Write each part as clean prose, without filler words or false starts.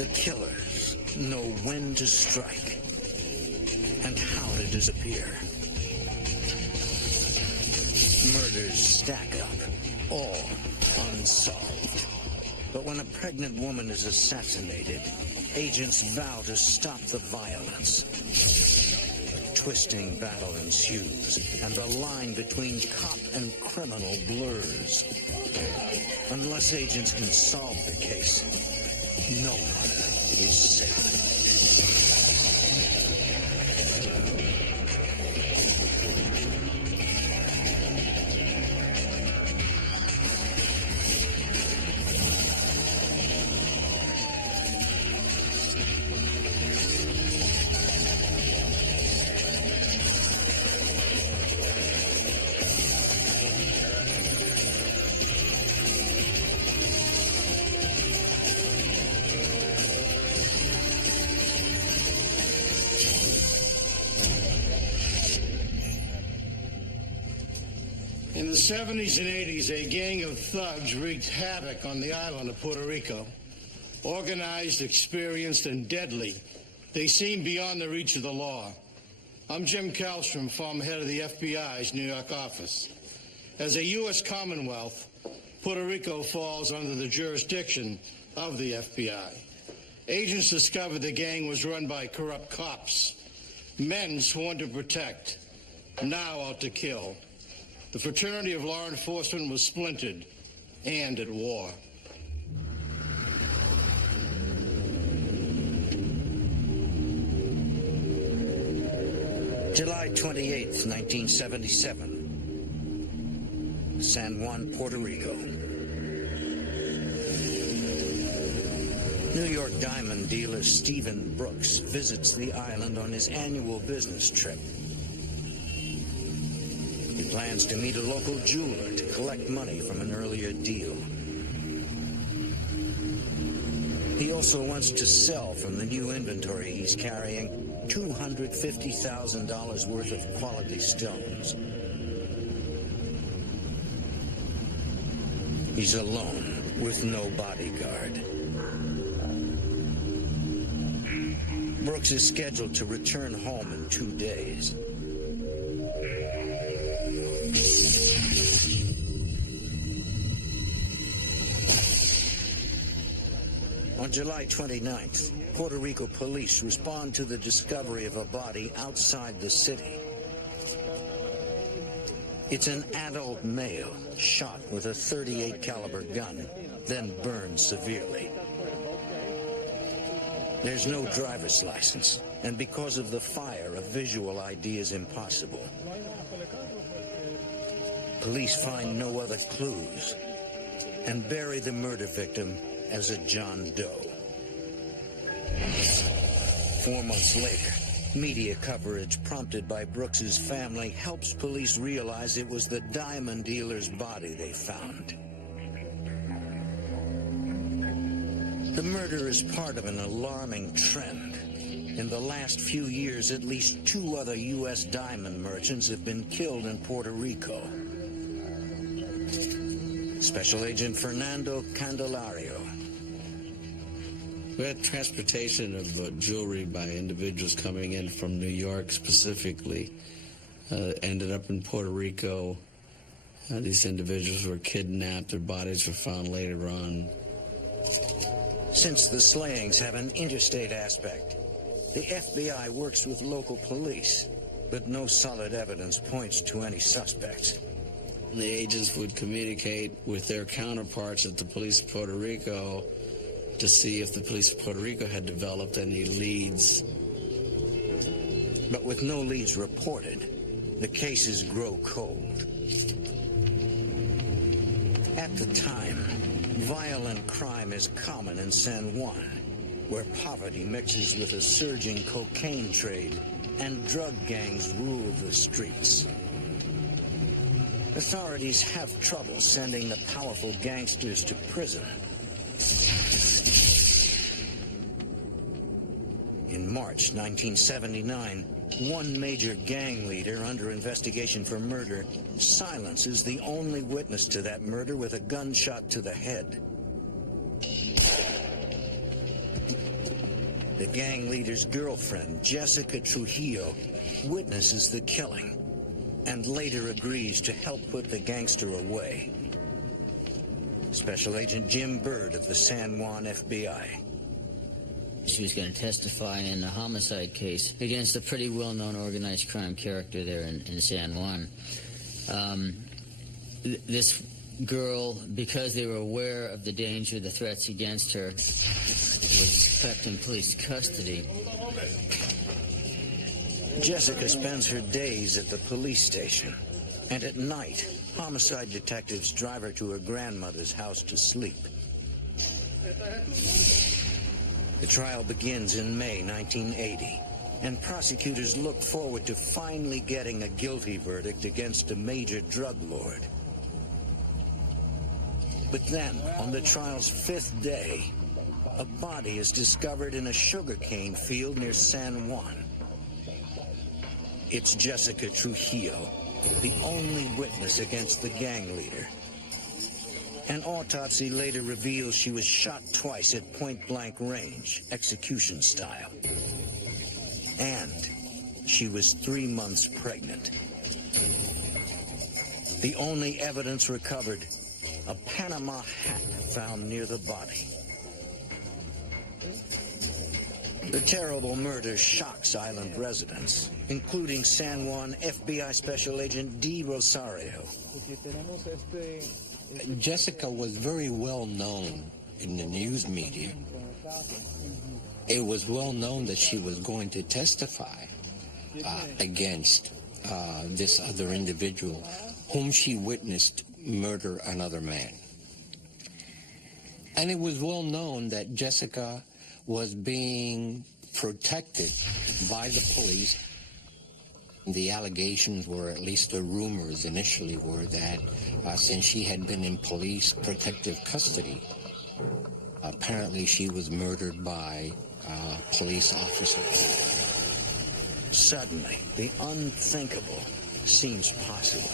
The killers know when to strike and how to disappear. Murders stack up, all unsolved. But when a pregnant woman is assassinated, agents vow to stop the violence. A twisting battle ensues, and the line between cop and criminal blurs. Unless agents can solve the case, no one is safe. In the 70s and 80s, a gang of thugs wreaked havoc on the island of Puerto Rico. Organized, experienced, and deadly, they seem beyond the reach of the law. I'm Jim Kallstrom, former head of the FBI's New York office. As a U.S. Commonwealth, Puerto Rico falls under the jurisdiction of the FBI. Agents discovered the gang was run by corrupt cops, men sworn to protect, now out to kill. The fraternity of law enforcement was splintered and at war. July 28th, 1977. San Juan, Puerto Rico. New York diamond dealer Stephen Brooks visits the island on his annual business trip. He plans to meet a local jeweler to collect money from an earlier deal. He also wants to sell from the new inventory he's carrying $250,000 worth of quality stones. He's alone with no bodyguard. Brooks is scheduled to return home in 2 days. On July 29th, Puerto Rico police respond to the discovery of a body outside the city. It's an adult male shot with a .38 caliber gun, then burned severely. There's no driver's license, and because of the fire, a visual ID is impossible. Police find no other clues and bury the murder victim as a John Doe. 4 months later, media coverage prompted by Brooks's family helps police realize it was the diamond dealer's body they found. The murder is part of an alarming trend. In the last few years, at least 2 other U.S. diamond merchants have been killed in Puerto Rico. Special Agent Fernando Candelario. We had transportation of jewelry by individuals coming in from New York specifically. Ended up in Puerto Rico. These individuals were kidnapped. Their bodies were found later on. Since the slayings have an interstate aspect, the FBI works with local police, but no solid evidence points to any suspects. The agents would communicate with their counterparts at the police of Puerto Rico to see if the police of Puerto Rico had developed any leads. But with no leads reported, the cases grow cold. At the time, violent crime is common in San Juan, where poverty mixes with a surging cocaine trade and drug gangs rule the streets. Authorities have trouble sending the powerful gangsters to prison. In March 1979, one major gang leader under investigation for murder silences the only witness to that murder with a gunshot to the head. The gang leader's girlfriend, Jessica Trujillo, witnesses the killing and later agrees to help put the gangster away. Special Agent Jim Bird of the San Juan FBI. She was going to testify in a homicide case against a pretty well-known organized crime character there in San Juan. This girl, because they were aware of the danger, the threats against her, was kept in police custody. Jessica spends her days at the police station, and at night, homicide detectives drive her to her grandmother's house to sleep. The trial begins in May 1980, and prosecutors look forward to finally getting a guilty verdict against a major drug lord. But then, on the trial's fifth day, a body is discovered in a sugarcane field near San Juan. It's Jessica Trujillo, the only witness against the gang leader. An autopsy later reveals she was shot twice at point-blank range, execution style. And she was 3 months pregnant. The only evidence recovered, a Panama hat found near the body. The terrible murder shocks island residents, including San Juan FBI Special Agent D. Rosario. Jessica was very well known in the news media. It was well known that she was going to testify against this other individual whom she witnessed murder another man. And it was well known that Jessica was being protected by the police. The allegations were, at least the rumors initially were, that since she had been in police protective custody, apparently she was murdered by police officers. Suddenly, the unthinkable seems possible.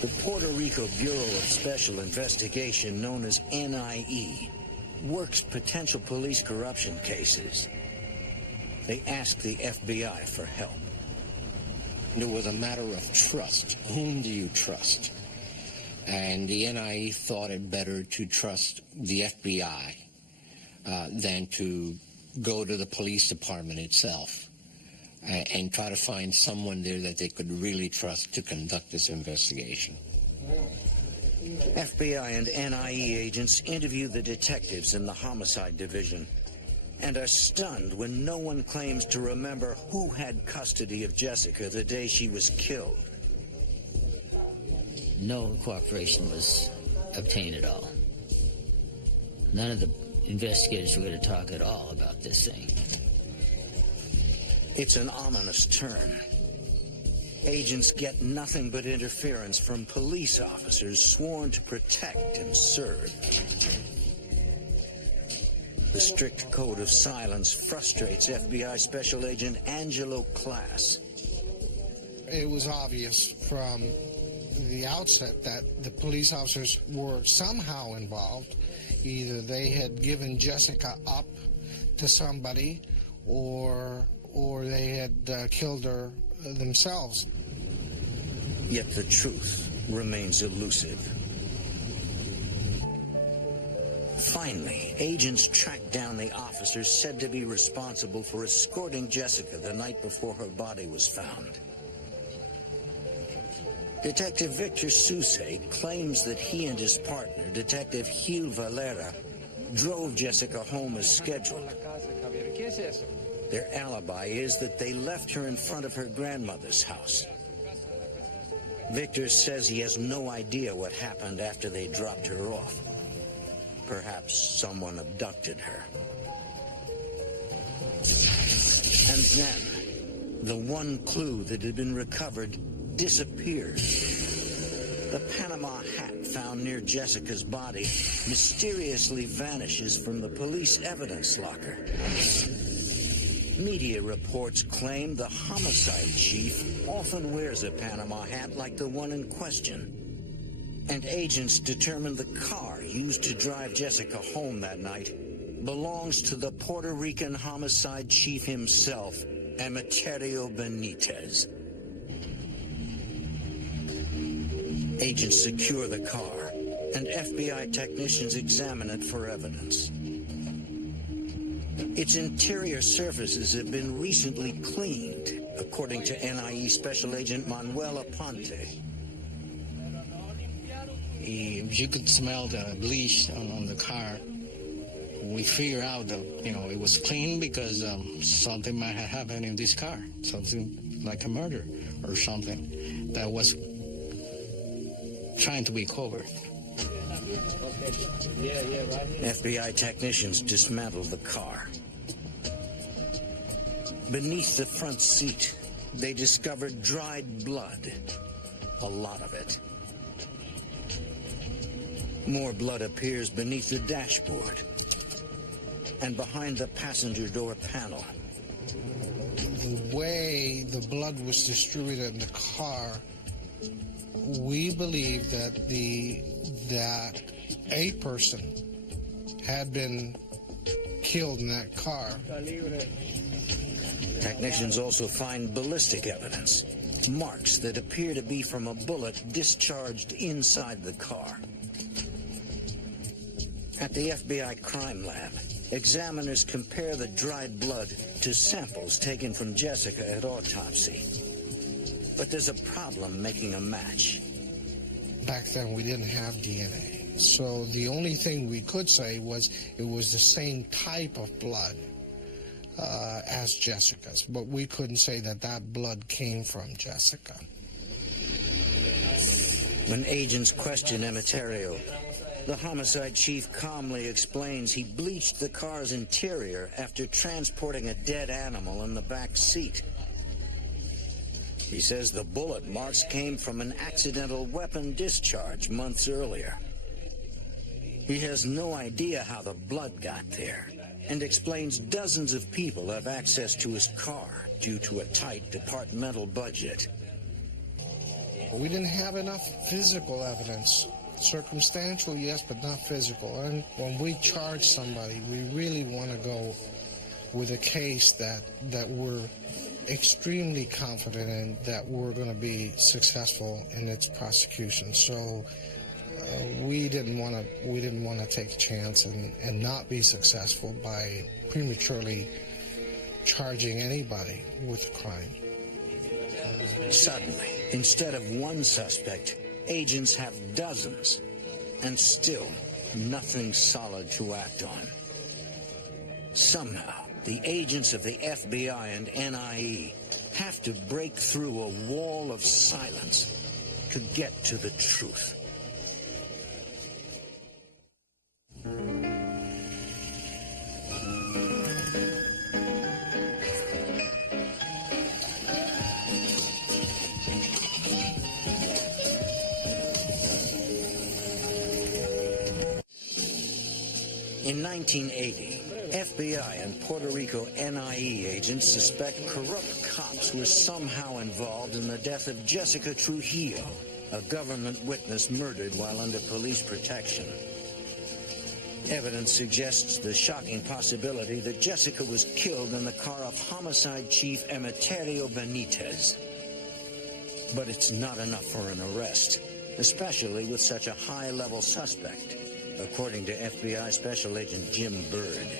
The Puerto Rico Bureau of Special Investigation, known as NIE, works potential police corruption cases. They ask the FBI for help. It was a matter of trust. Whom do you trust? And the NIE thought it better to trust the FBI than to go to the police department itself and try to find someone there that they could really trust to conduct this investigation. FBI and NIE agents interview the detectives in the homicide division and are stunned when no one claims to remember who had custody of Jessica the day she was killed. No cooperation was obtained at all. None of the investigators were going to talk at all about this thing. It's an ominous turn. Agents get nothing but interference from police officers sworn to protect and serve. The strict code of silence frustrates FBI Special Agent Angelo Class. It was obvious from the outset that the police officers were somehow involved. Either they had given Jessica up to somebody or they had killed her themselves. Yet the truth remains elusive. Finally, agents track down the officers said to be responsible for escorting Jessica the night before her body was found. Detective Victor Sousa claims that he and his partner, Detective Gil Valera, drove Jessica home as scheduled. Their alibi is that they left her in front of her grandmother's house. Victor says he has no idea what happened after they dropped her off. Perhaps someone abducted her. And then, the one clue that had been recovered disappears. The Panama hat found near Jessica's body mysteriously vanishes from the police evidence locker. Media reports claim the homicide chief often wears a Panama hat like the one in question. And agents determined the car used to drive Jessica home that night belongs to the Puerto Rican homicide chief himself, Emeterio Benitez. Agents secure the car, and FBI technicians examine it for evidence. Its interior surfaces have been recently cleaned, according to NIE Special Agent Manuel Aponte. You could smell the bleach on the car. We figure out that, it was clean because something might have happened in this car, something like a murder or something that was trying to be covered. FBI technicians dismantled the car. Beneath the front seat, they discovered dried blood, a lot of it. More blood appears beneath the dashboard and behind the passenger door panel. The way the blood was distributed in the car, we believe that a person had been killed in that car. Technicians also find ballistic evidence, marks that appear to be from a bullet discharged inside the car. At the FBI crime lab, examiners compare the dried blood to samples taken from Jessica at autopsy. But there's a problem making a match. Back then, we didn't have DNA. So the only thing we could say was it was the same type of blood as Jessica's. But we couldn't say that that blood came from Jessica. When agents question Emeterio, the homicide chief calmly explains he bleached the car's interior after transporting a dead animal in the back seat. He says the bullet marks came from an accidental weapon discharge months earlier. He has no idea how the blood got there and explains dozens of people have access to his car due to a tight departmental budget. We didn't have enough physical evidence. Circumstantial, yes, but not physical. And when we charge somebody, we really want to go with a case that we're extremely confident in, that we're going to be successful in its prosecution. So we didn't want to take a chance and not be successful by prematurely charging anybody with a crime. Suddenly, instead of one suspect, agents have dozens, and still nothing solid to act on. Somehow, the agents of the FBI and NIE have to break through a wall of silence to get to the truth. In 1980, FBI and Puerto Rico NIE agents suspect corrupt cops were somehow involved in the death of Jessica Trujillo, a government witness murdered while under police protection. Evidence suggests the shocking possibility that Jessica was killed in the car of homicide chief Emeterio Benitez. But it's not enough for an arrest, especially with such a high-level suspect, according to FBI Special Agent Jim Byrd.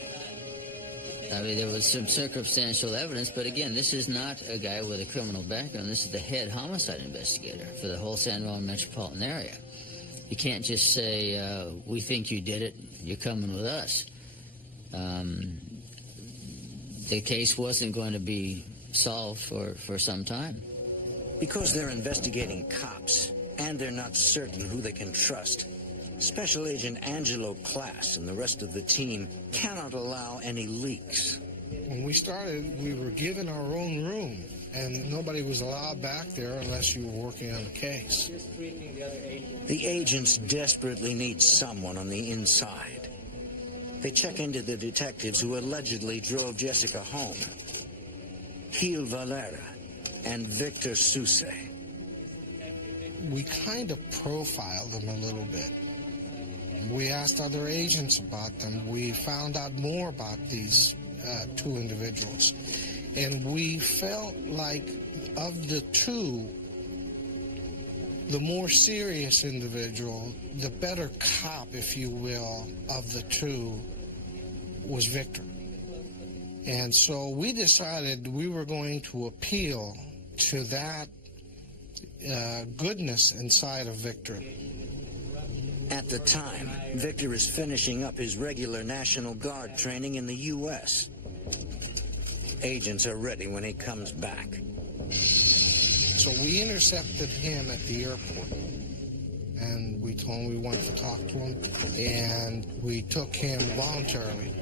I mean, there was some circumstantial evidence, but again, this is not a guy with a criminal background. This is the head homicide investigator for the whole San Juan metropolitan area. You can't just say, we think you did it, you're coming with us. The case wasn't going to be solved for some time. Because they're investigating cops, and they're not certain who they can trust, Special Agent Angelo Class and the rest of the team cannot allow any leaks. When we started, we were given our own room, and nobody was allowed back there unless you were working on the case. The agents desperately need someone on the inside. They check into the detectives who allegedly drove Jessica home, Gil Valera and Victor Suse. We kind of profiled them a little bit. We asked other agents about them. We found out more about these two individuals. And we felt like of the two, the more serious individual, the better cop, if you will, of the two was Victor. And so we decided we were going to appeal to that goodness inside of Victor. At the time, Victor is finishing up his regular National Guard training in the U.S. Agents are ready when he comes back. So we intercepted him at the airport, and we told him we wanted to talk to him, and we took him voluntarily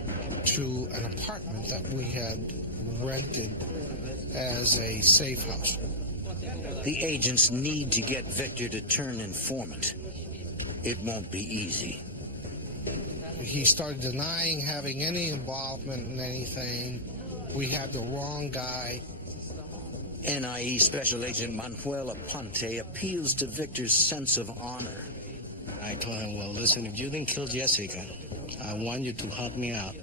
to an apartment that we had rented as a safe house. The agents need to get Victor to turn informant. It won't be easy. He started denying having any involvement in anything. We had the wrong guy. NIE Special Agent Manuel Aponte appeals to Victor's sense of honor. I told him, well, listen, if you didn't kill Jessica, I want you to help me out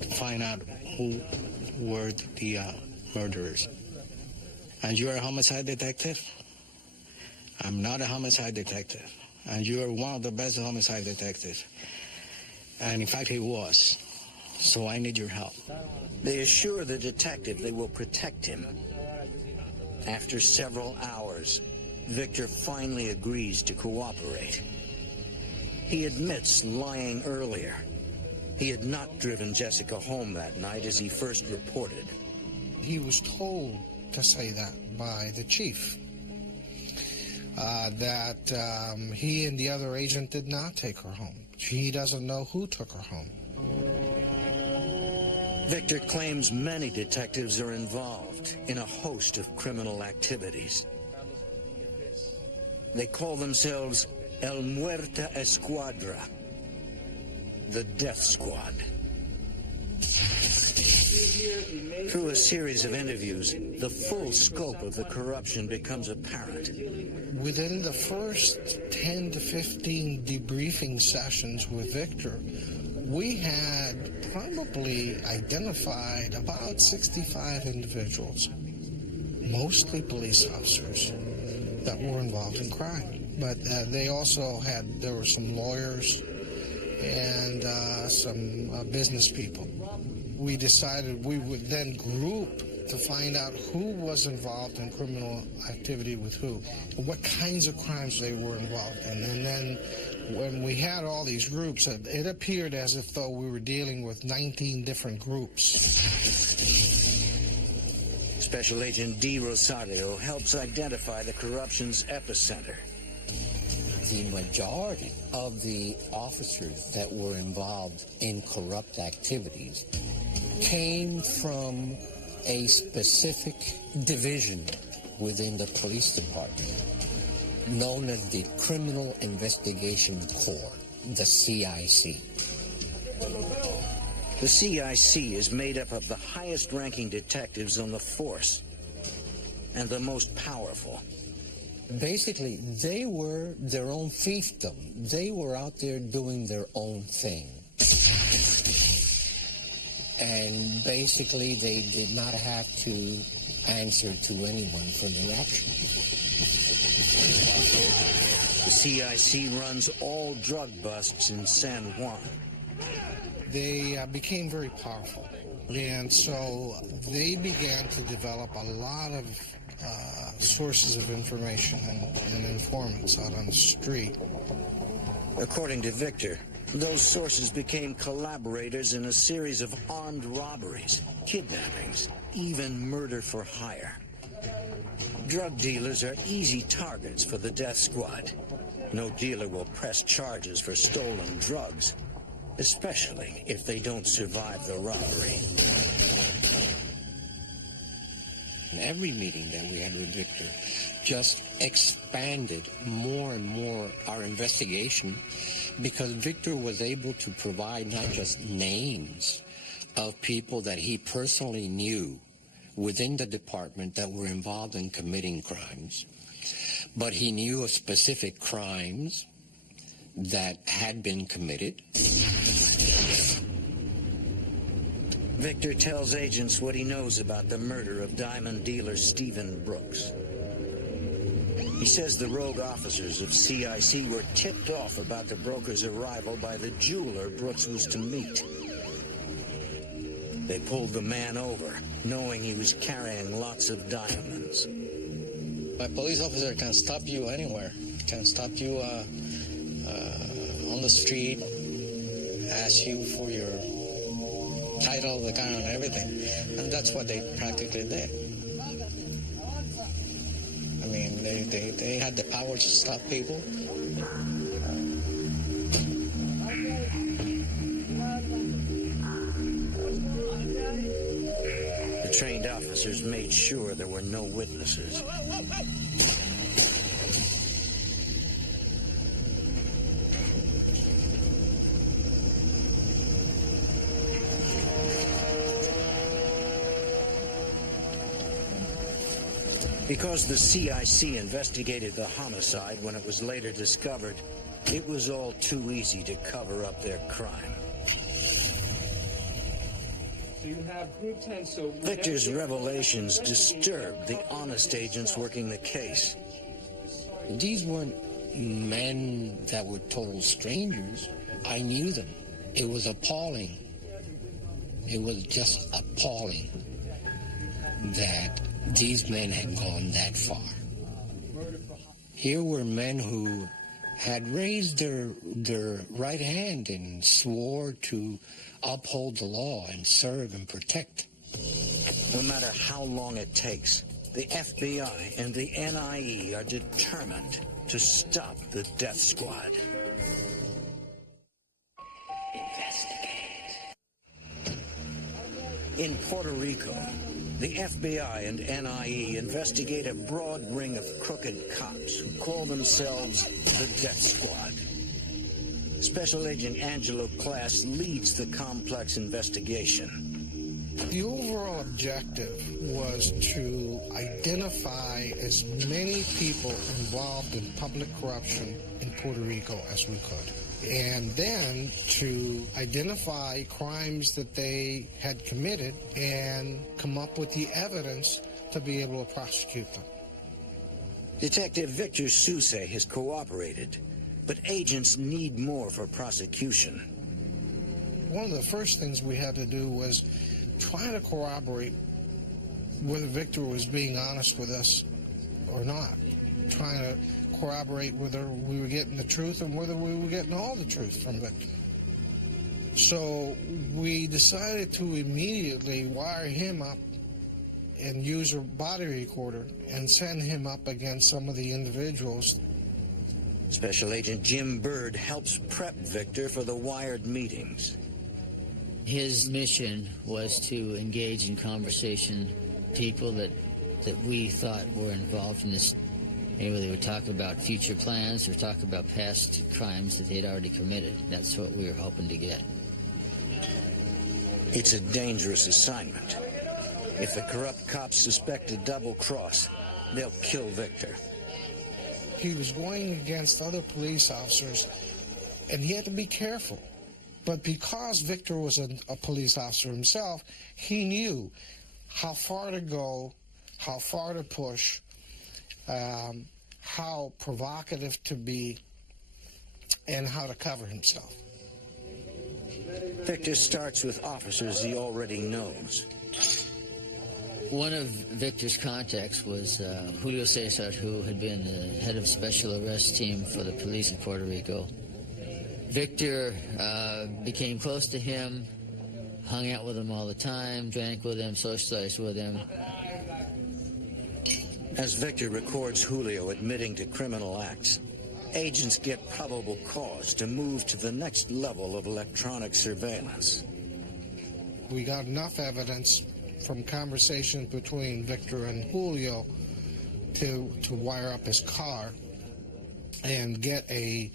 to find out who were the murderers. And you're a homicide detective? I'm not a homicide detective. And you're one of the best homicide detectives. And in fact, he was. So I need your help. They assure the detective they will protect him. After several hours, Victor finally agrees to cooperate. He admits lying earlier. He had not driven Jessica home that night as he first reported. He was told to say that by the chief, that he and the other agent did not take her home. He doesn't know who took her home. Victor claims many detectives are involved in a host of criminal activities. They call themselves El Muerta Escuadra, the Death Squad. Through a series of interviews, the full scope of the corruption becomes apparent. Within the first 10 to 15 debriefing sessions with Victor, we had probably identified about 65 individuals, mostly police officers, that were involved in crime. But they also had, there were some lawyers and some business people. We decided we would then group to find out who was involved in criminal activity with who, and what kinds of crimes they were involved in. And then when we had all these groups, it appeared as if though we were dealing with 19 different groups. Special Agent D. Rosario helps identify the corruption's epicenter. The majority of the officers that were involved in corrupt activities came from a specific division within the police department known as the Criminal Investigation Corps, the CIC. The CIC is made up of the highest-ranking detectives on the force and the most powerful. Basically, they were their own fiefdom. They were out there doing their own thing. And basically, they did not have to answer to anyone for their actions. The CIC runs all drug busts in San Juan. They became very powerful. And so they began to develop a lot of sources of information and informants out on the street. According to Victor, those sources became collaborators in a series of armed robberies, kidnappings, even murder for hire. Drug dealers are easy targets for the death squad. No dealer will press charges for stolen drugs, especially if they don't survive the robbery. And every meeting that we had with Victor just expanded more and more our investigation, because Victor was able to provide not just names of people that he personally knew within the department that were involved in committing crimes, but he knew of specific crimes that had been committed. Victor tells agents what he knows about the murder of diamond dealer Stephen Brooks. He says the rogue officers of CIC were tipped off about the broker's arrival by the jeweler Brooks was to meet. They pulled the man over, knowing he was carrying lots of diamonds. A police officer can stop you anywhere, can stop you on the street, ask you for your title of the car and everything. And that's what they practically did. I mean, they had the power to stop people. The trained officers made sure there were no witnesses. Because the CIC investigated the homicide when it was later discovered, it was all too easy to cover up their crime. So you have Group 10, so... Victor's revelations disturbed the honest agents working the case. These weren't men that were total strangers. I knew them. It was appalling. It was just appalling that these men had gone that far. Here were men who had raised their right hand and swore to uphold the law and serve and protect. No matter how long it takes, the FBI and the NIE are determined to stop the death squad. In Puerto Rico, the FBI and NIE investigate a broad ring of crooked cops who call themselves the Death Squad. Special Agent Angelo Class leads the complex investigation. The overall objective was to identify as many people involved in public corruption in Puerto Rico as we could, and then to identify crimes that they had committed and come up with the evidence to be able to prosecute them. Detective Victor Souce has cooperated, but agents need more for prosecution. One of the first things we had to do was try to corroborate whether Victor was being honest with us or not, trying to corroborate whether we were getting the truth and whether we were getting all the truth from Victor. So we decided to immediately wire him up and use a body recorder and send him up against some of the individuals. Special Agent Jim Bird helps prep Victor for the wired meetings. His mission was to engage in conversation people that we thought were involved in this. Maybe they would talk about future plans or talk about past crimes that they'd already committed. That's what we were hoping to get. It's a dangerous assignment. If the corrupt cops suspect a double cross, they'll kill Victor. He was going against other police officers, and he had to be careful. But because Victor was a police officer himself, he knew how far to go, how far to push, how provocative to be, and how to cover himself. Victor starts with officers he already knows. One of Victor's contacts was Julio Cesar, who had been the head of special arrest team for the police in Puerto Rico. Victor became close to him, hung out with him all the time, drank with him, socialized with him. As Victor records Julio admitting to criminal acts, agents get probable cause to move to the next level of electronic surveillance. We got enough evidence from conversations between Victor and Julio to wire up his car and get a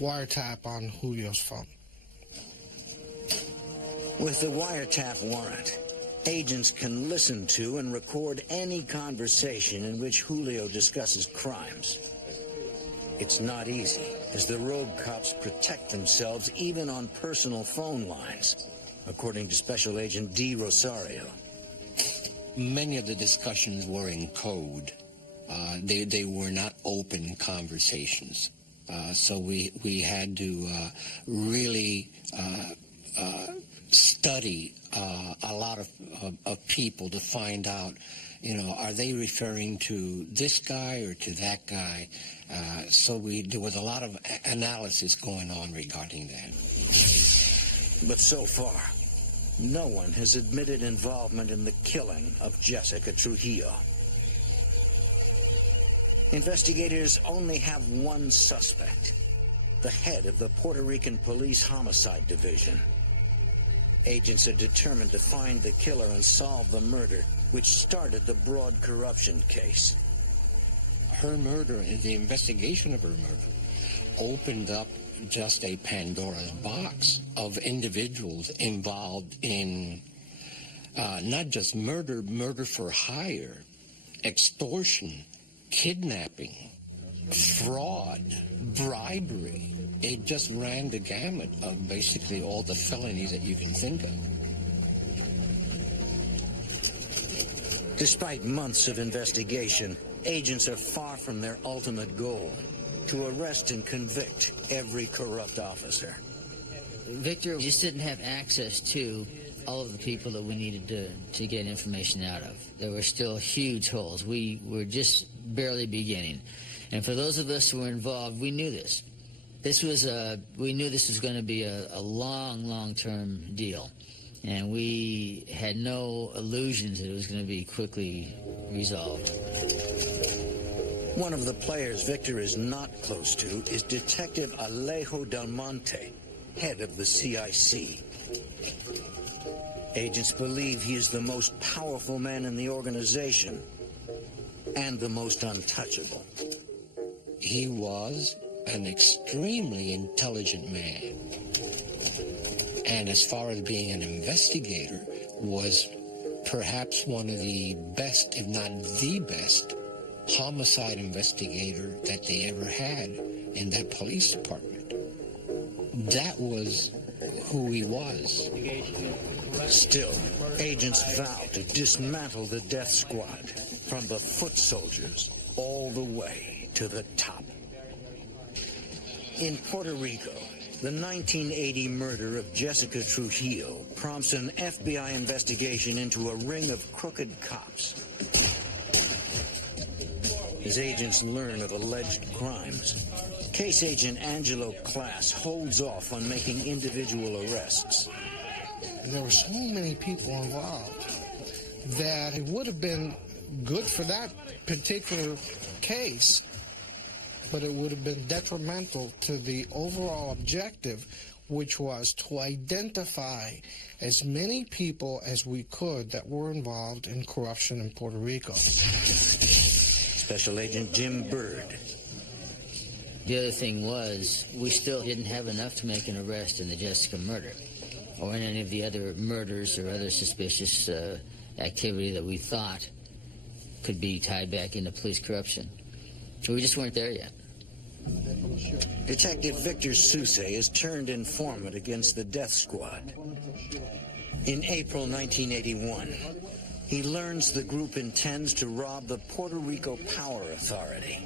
wiretap on Julio's phone. With the wiretap warrant, agents can listen to and record any conversation in which Julio discusses crimes. It's not easy, as the rogue cops protect themselves even on personal phone lines, according to Special Agent D. Rosario. Many of the discussions were in code. They were not open conversations. So we had to really study a lot of people to find out, are they referring to this guy or to that guy? So there was a lot of analysis going on regarding that. But so far, no one has admitted involvement in the killing of Jessica Trujillo. Investigators only have one suspect, the head of the Puerto Rican Police Homicide Division. Agents are determined to find the killer and solve the murder, which started the broad corruption case. Her murder and the investigation of her murder opened up just a Pandora's box of individuals involved in not just murder for hire, extortion, kidnapping, fraud, bribery. It just ran the gamut of basically all the felonies that you can think of. Despite months of investigation, agents are far from their ultimate goal, to arrest and convict every corrupt officer. Victor just didn't have access to all of the people that we needed to get information out of. There were still huge holes. We were just barely beginning. And for those of us who were involved, we knew this. We knew this was going to be a long-term deal. And we had no illusions that it was going to be quickly resolved. One of the players Victor is not close to is Detective Alejo Del Monte, head of the CIC. Agents believe he is the most powerful man in the organization and the most untouchable. He was an extremely intelligent man. And as far as being an investigator, was perhaps one of the best, if not the best, homicide investigator that they ever had in that police department. That was who he was. Still, agents vow to dismantle the death squad from the foot soldiers all the way to the top. In Puerto Rico, the 1980 murder of Jessica Trujillo prompts an FBI investigation into a ring of crooked cops. As agents learn of alleged crimes, case agent Angelo Class holds off on making individual arrests. There were so many people involved that it would have been good for that particular case, but it would have been detrimental to the overall objective, which was to identify as many people as we could that were involved in corruption in Puerto Rico. Special Agent Jim Bird. The other thing was, we still didn't have enough to make an arrest in the Jessica murder, or in any of the other murders or other suspicious activity that we thought could be tied back into police corruption. We just weren't there yet. Detective Victor Sousa is turned informant against the death squad. In April 1981, he learns the group intends to rob the Puerto Rico Power Authority.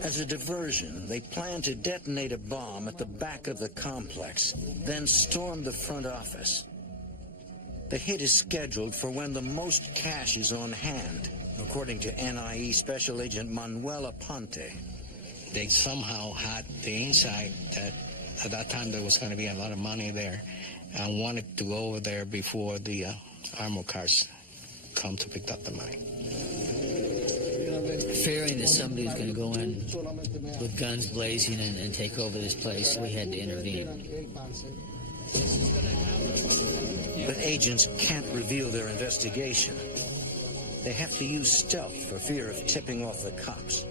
As a diversion, they plan to detonate a bomb at the back of the complex, then storm the front office. The hit is scheduled for when the most cash is on hand, according to NIE Special Agent Manuel Aponte. They somehow had the insight that at that time there was going to be a lot of money there and wanted to go over there before the armored cars come to pick up the money. Fearing that somebody was going to go in with guns blazing and take over this place, we had to intervene. But agents can't reveal their investigation. They have to use stealth for fear of tipping off the cops.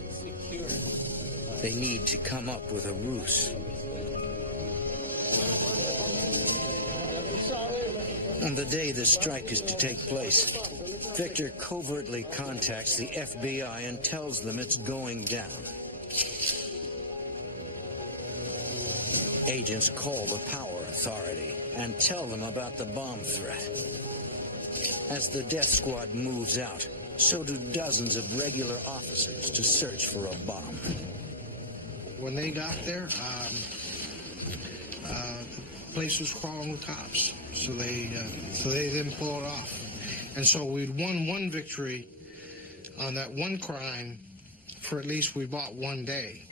They need to come up with a ruse. On the day the strike is to take place, Victor covertly contacts the FBI and tells them it's going down. Agents call the power authority and tell them about the bomb threat. As the death squad moves out, so do dozens of regular officers to search for a bomb. When they got there, the place was crawling with cops, so they didn't pull it off. And so we'd won one victory on that one crime for at least we bought one day.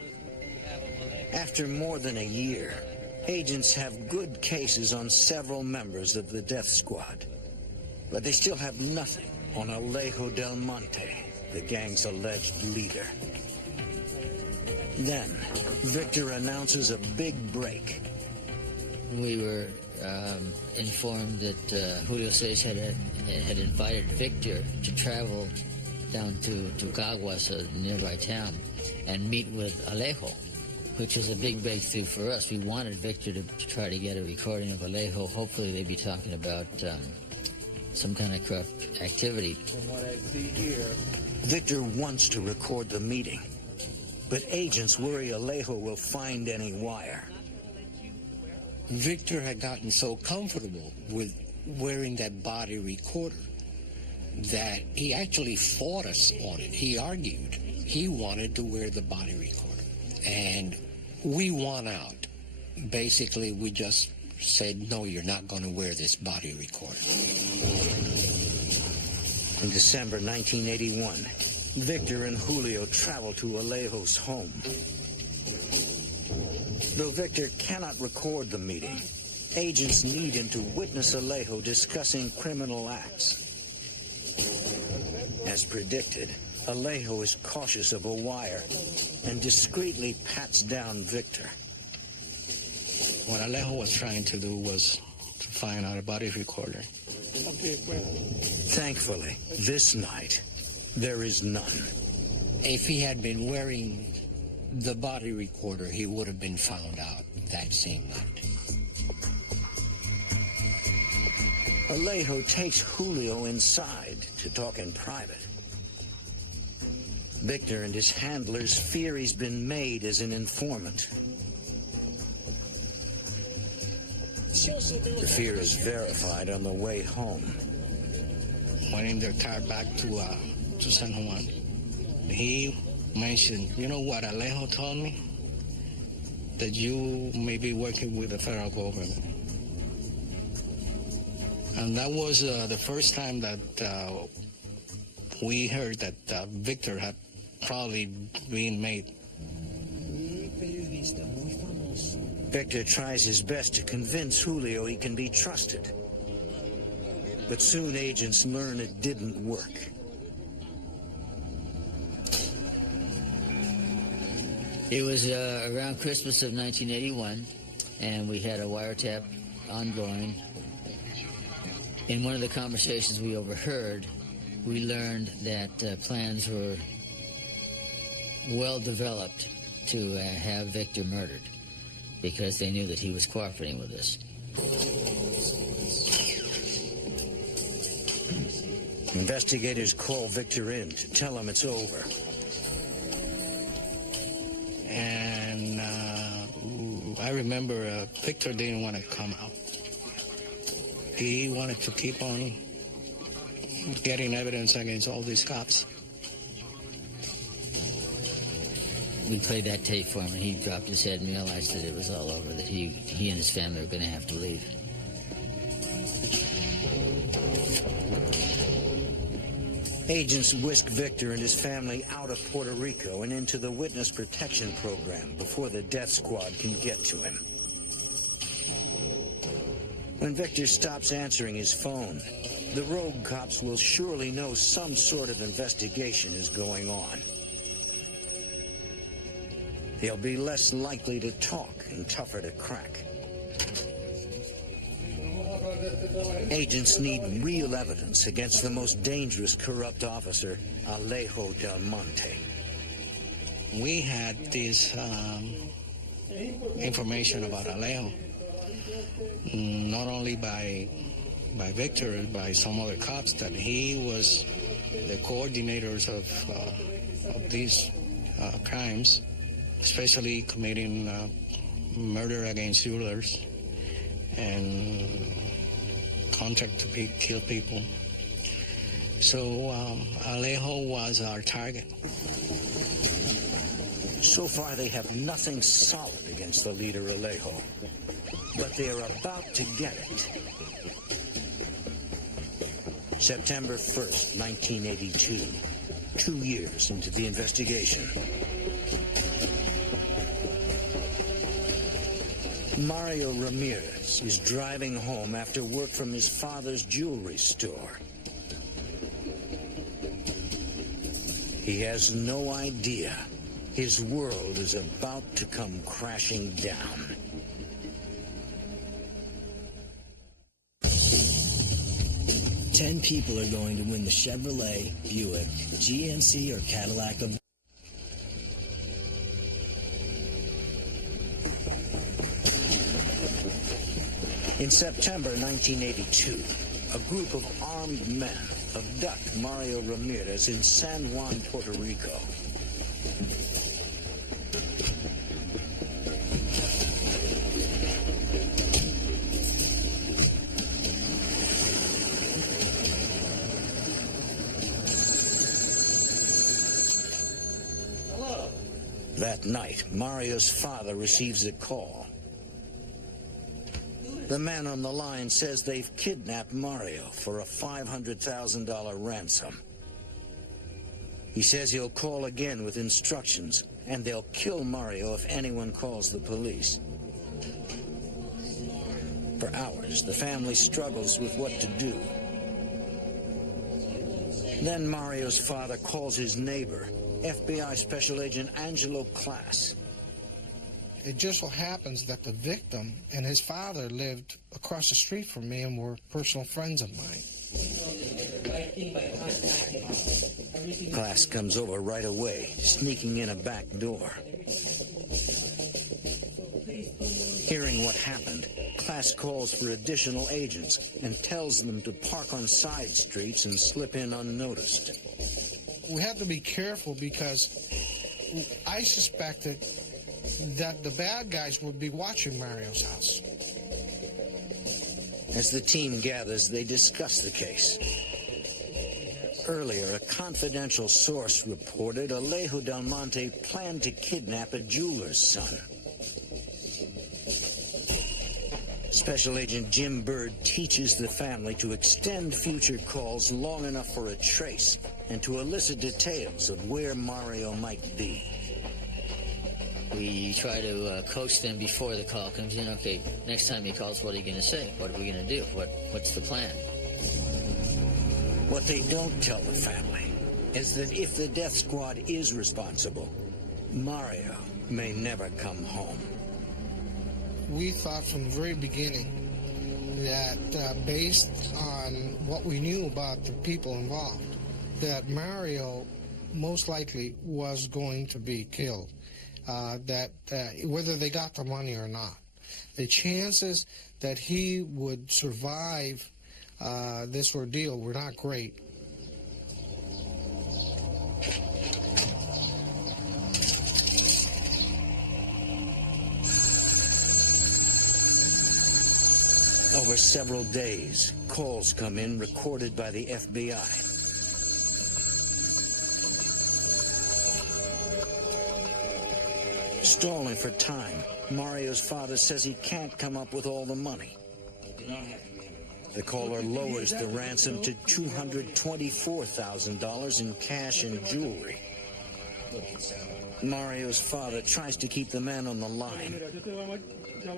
After more than a year, agents have good cases on several members of the death squad. But they still have nothing on Alejo Del Monte, the gang's alleged leader. Then, Victor announces a big break. We were informed that Julio César had invited Victor to travel down to Caguas, a nearby town, and meet with Alejo, which is a big breakthrough for us. We wanted Victor to try to get a recording of Alejo. Hopefully they'd be talking about some kind of corrupt activity. From what I see here, Victor wants to record the meeting, but agents worry Alejo will find any wire. Victor had gotten so comfortable with wearing that body recorder that he actually fought us on it. He argued. He wanted to wear the body recorder. And we won out. Basically, we just said, no, you're not going to wear this body recorder. In December 1981, Victor and Julio travel to Alejo's home. Though Victor cannot record the meeting, agents need him to witness Alejo discussing criminal acts. As predicted, Alejo is cautious of a wire and discreetly pats down Victor. What Alejo was trying to do was to find out a body recorder. Thankfully, this night, there is none. If he had been wearing the body recorder, he would have been found out that same night. Alejo takes Julio inside to talk in private. Victor and his handlers fear he's been made as an informant. The fear is verified on the way home. Went in their car back to San Juan. He mentioned, you know what Alejo told me? That you may be working with the federal government. And that was the first time that we heard that Victor had probably been made. Victor tries his best to convince Julio he can be trusted. But soon agents learn it didn't work. It was around Christmas of 1981, and we had a wiretap ongoing. In one of the conversations we overheard, we learned that plans were well developed to have Victor murdered because they knew that he was cooperating with us. Investigators call Victor in to tell him it's over. And I remember Victor didn't want to come out. He wanted to keep on getting evidence against all these cops. We played that tape for him, and he dropped his head and realized that it was all over, that he and his family were going to have to leave. Agents whisk Victor and his family out of Puerto Rico and into the witness protection program before the death squad can get to him. When Victor stops answering his phone, the rogue cops will surely know some sort of investigation is going on. He'll be less likely to talk and tougher to crack. Agents need real evidence against the most dangerous corrupt officer, Alejo Del Monte. We had this information about Alejo, not only by Victor, by some other cops, that he was the coordinators of these crimes, especially committing murder against jewelers and contract to kill people. So Alejo was our target. So far, they have nothing solid against the leader Alejo, but they are about to get it. September 1st, 1982, 2 years into the investigation. Mario Ramirez is driving home after work from his father's jewelry store. He has no idea his world is about to come crashing down. Ten people are going to win the Chevrolet, Buick, GMC, or Cadillac of... In September 1982, a group of armed men abduct Mario Ramirez in San Juan, Puerto Rico. That night, Mario's father receives a call. The man on the line says they've kidnapped Mario for a $500,000 ransom. He says he'll call again with instructions, and they'll kill Mario if anyone calls the police. For hours, the family struggles with what to do. Then Mario's father calls his neighbor, FBI Special Agent Angelo Class. It just so happens that the victim and his father lived across the street from me and were personal friends of mine. Class comes over right away, sneaking in a back door. Hearing what happened, Class calls for additional agents and tells them to park on side streets and slip in unnoticed. We had to be careful because I suspected that the bad guys would be watching Mario's house. As the team gathers, they discuss the case. Earlier, a confidential source reported Alejo Del Monte planned to kidnap a jeweler's son. Special Agent Jim Bird teaches the family to extend future calls long enough for a trace and to elicit details of where Mario might be. We try to coach them before the call comes in. Okay, next time he calls, what are you going to say? What are we going to do? What's the plan? What they don't tell the family is that if the death squad is responsible, Mario may never come home. We thought from the very beginning that based on what we knew about the people involved, that Mario most likely was going to be killed. Whether they got the money or not. The chances that he would survive this ordeal were not great. Over several days, calls come in recorded by the FBI. Stalling for time, Mario's father says he can't come up with all the money. The caller lowers the ransom to $224,000 in cash and jewelry. Mario's father tries to keep the man on the line,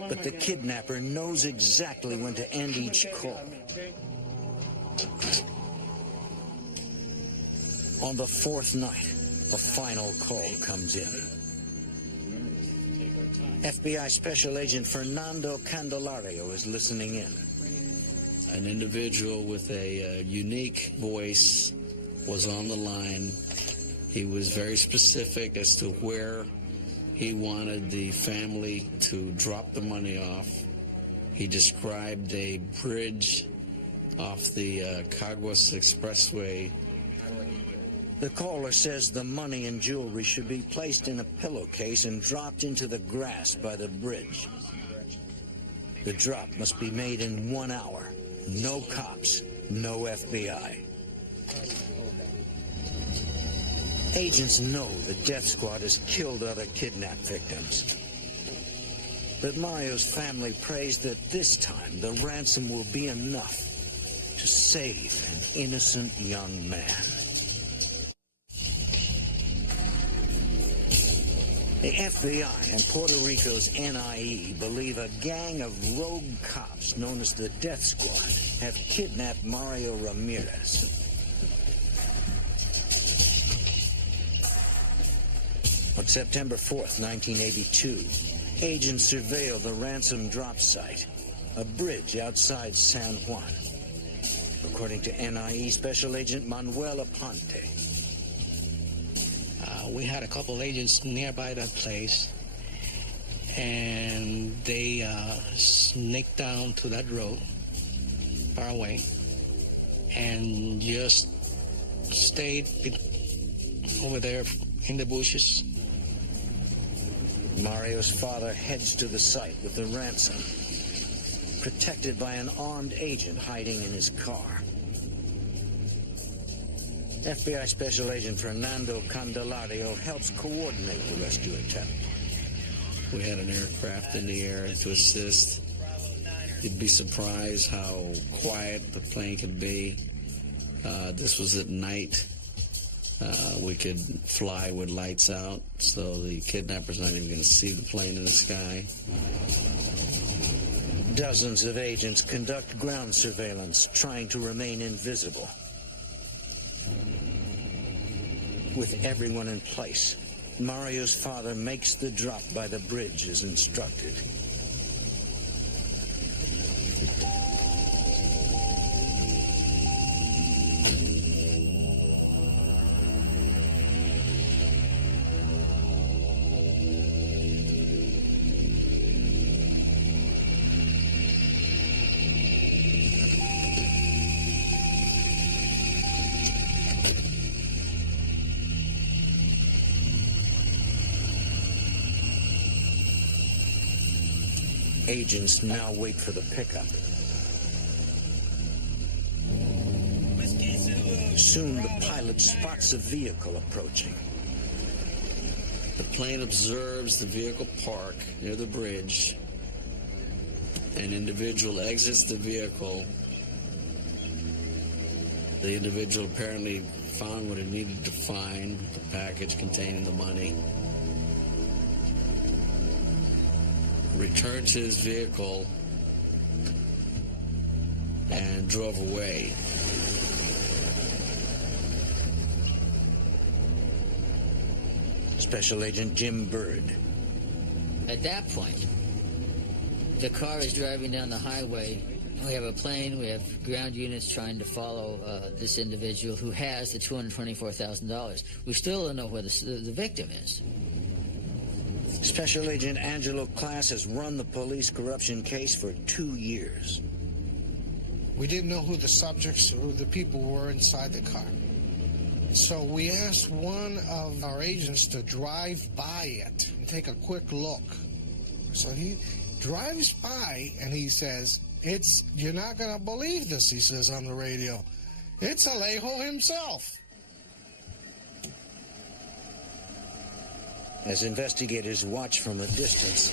but the kidnapper knows exactly when to end each call. On the fourth night, a final call comes in. FBI Special Agent Fernando Candelario is listening in. An individual with a unique voice was on the line. He was very specific as to where he wanted the family to drop the money off. He described a bridge off the Caguas Expressway The caller says the money and jewelry should be placed in a pillowcase and dropped into the grass by the bridge. The drop must be made in 1 hour. No cops, no FBI. Agents know the death squad has killed other kidnap victims. But Mario's family prays that this time the ransom will be enough to save an innocent young man. The FBI and Puerto Rico's NIE believe a gang of rogue cops known as the Death Squad have kidnapped Mario Ramirez. On September 4th, 1982, agents surveilled the ransom drop site, a bridge outside San Juan. According to NIE Special Agent Manuel Aponte, we had a couple agents nearby that place, and they sneaked down to that road far away and just stayed over there in the bushes. Mario's father heads to the site with the ransom, protected by an armed agent hiding in his car. FBI Special Agent Fernando Candelario helps coordinate the rescue attempt. We had an aircraft in the air to assist. You'd be surprised how quiet the plane could be. This was at night. We could fly with lights out, so the kidnapper's not even going to see the plane in the sky. Dozens of agents conduct ground surveillance, trying to remain invisible. With everyone in place, Mario's father makes the drop by the bridge as instructed. Agents now wait for the pickup. Soon the pilot spots a vehicle approaching. The plane observes the vehicle park near the bridge. An individual exits the vehicle. The individual apparently found what he needed to find, the package containing the money. Returned to his vehicle and drove away. Special Agent Jim Bird. At that point, the car is driving down the highway. We have a plane, we have ground units trying to follow this individual who has the $224,000. We still don't know where the victim is. Special Agent Angelo Class has run the police corruption case for 2 years. We didn't know who the subjects or the people were inside the car. So we asked one of our agents to drive by it and take a quick look. So he drives by and he says, you're not going to believe this, he says on the radio. It's Alejo himself. As investigators watch from a distance,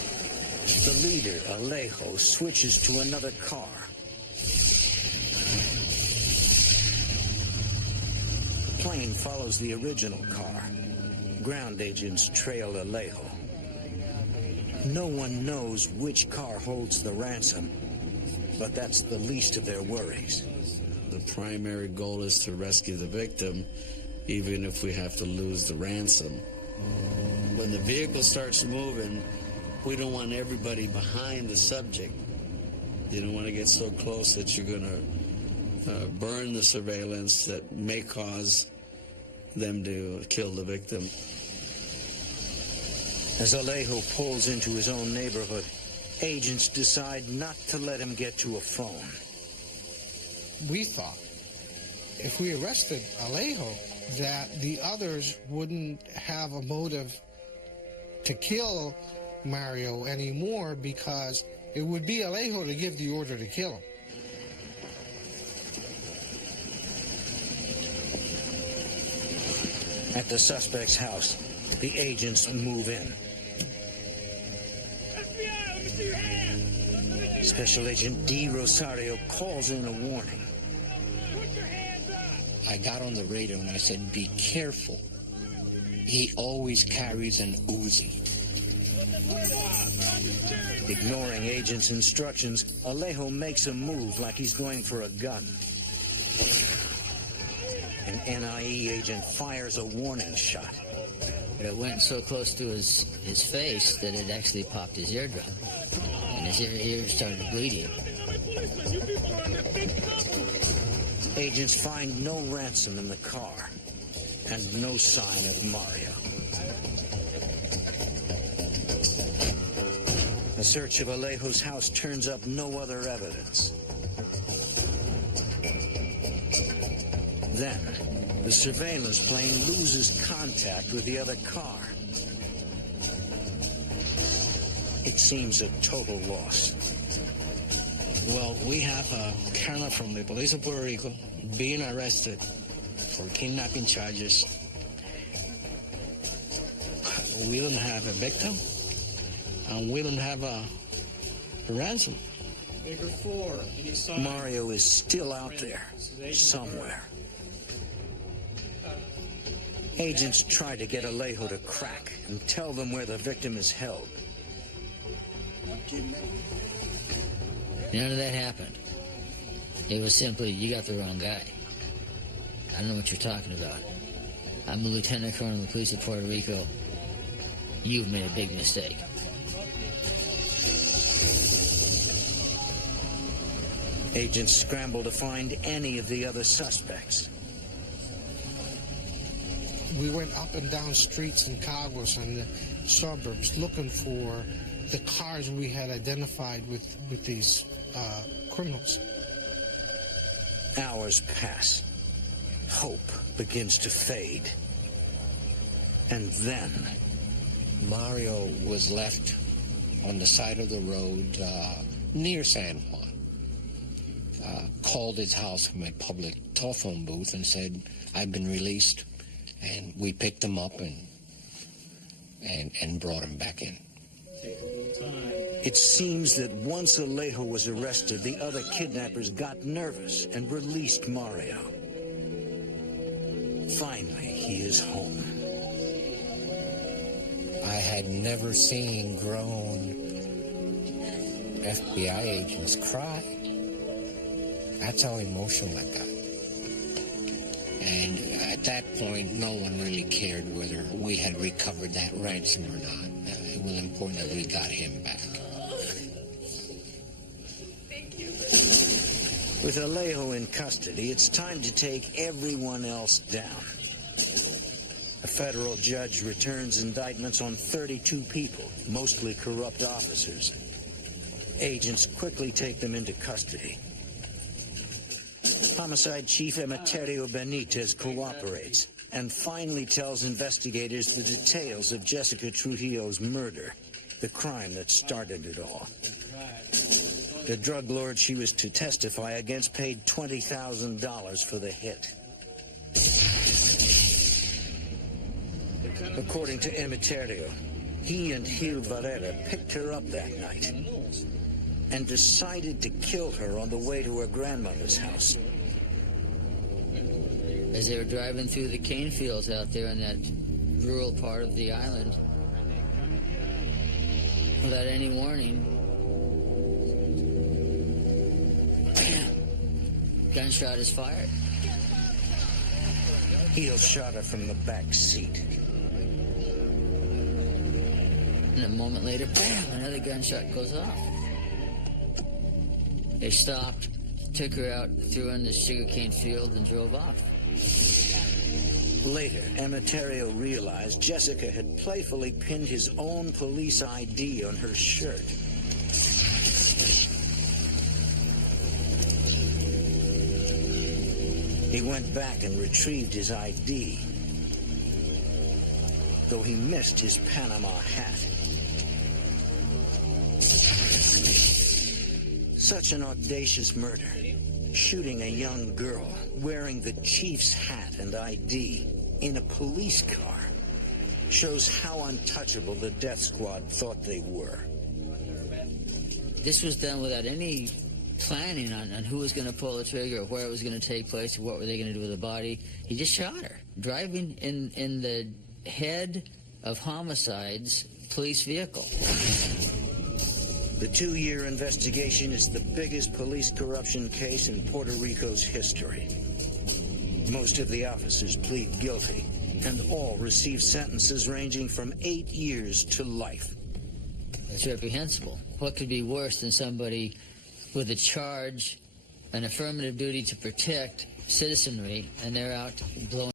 the leader, Alejo, switches to another car. The plane follows the original car. Ground agents trail Alejo. No one knows which car holds the ransom, but that's the least of their worries. The primary goal is to rescue the victim, even if we have to lose the ransom. When the vehicle starts moving, we don't want everybody behind the subject. You don't want to get so close that you're going to burn the surveillance that may cause them to kill the victim. As Alejo pulls into his own neighborhood, agents decide not to let him get to a phone. We thought if we arrested Alejo, that the others wouldn't have a motive to kill Mario anymore because it would be Alejo to give the order to kill him. At the suspect's house, the agents move in. FBI, let me see your hands! Special Agent D. Rosario calls in a warning. Put your hands up! I got on the radio and I said, be careful. He always carries an Uzi. Ignoring agents' instructions, Alejo makes a move like he's going for a gun. An NIE agent fires a warning shot. It went so close to his face that it actually popped his eardrum. And his ear started bleeding. Agents find no ransom in the car and no sign of Mario. A search of Alejo's house turns up no other evidence. Then, the surveillance plane loses contact with the other car. It seems a total loss. Well, we have a colonel from the police of Puerto Rico being arrested for kidnapping charges. We don't have a victim, and we don't have a ransom. Figure 4. Any sign? Mario is still out there, somewhere. Agents try to get Alejo to crack and tell them where the victim is held. None of that happened. It was simply, you got the wrong guy. I don't know what you're talking about. I'm a lieutenant colonel of the police of Puerto Rico. You've made a big mistake. Agents scramble to find any of the other suspects. We went up and down streets in Caguas and the suburbs looking for the cars we had identified with these criminals. Hours pass. Hope begins to fade. And then Mario was left on the side of the road near San Juan. Called his house from a public telephone booth and said, I've been released. And we picked him up and brought him back in. it seems that once Alejo was arrested, the other kidnappers got nervous and released Mario. Finally, he is home. I had never seen grown FBI agents cry. That's how emotional I got. And at that point, no one really cared whether we had recovered that ransom or not. It was important that we got him back. With Alejo in custody, it's time to take everyone else down. A federal judge returns indictments on 32 people, mostly corrupt officers. Agents quickly take them into custody. Homicide Chief Emeterio Benitez cooperates and finally tells investigators the details of Jessica Trujillo's murder, the crime that started it all. The drug lord she was to testify against paid $20,000 for the hit. According to Emeterio, he and Gil Varela picked her up that night and decided to kill her on the way to her grandmother's house. As they were driving through the cane fields out there in that rural part of the island, without any warning, bam! Gunshot is fired. Gil shot her from the back seat. And a moment later, bam! Another gunshot goes off. They stopped, took her out, threw her in the sugarcane field, and drove off. Later, Emeterio realized Jessica had playfully pinned his own police ID on her shirt. He went back and retrieved his ID, though he missed his Panama hat. Such an audacious murder, shooting a young girl wearing the chief's hat and ID in a police car, shows how untouchable the death squad thought they were. This was done without any planning on who was going to pull the trigger or where it was going to take place or what were they going to do with the body. He just shot her, driving in the head of homicides police vehicle. The 2-year investigation is the biggest police corruption case in Puerto Rico's history. Most of the officers plead guilty, and all receive sentences ranging from 8 years to life. It's reprehensible. What could be worse than somebody with a charge, an affirmative duty to protect citizenry, and they're out blowing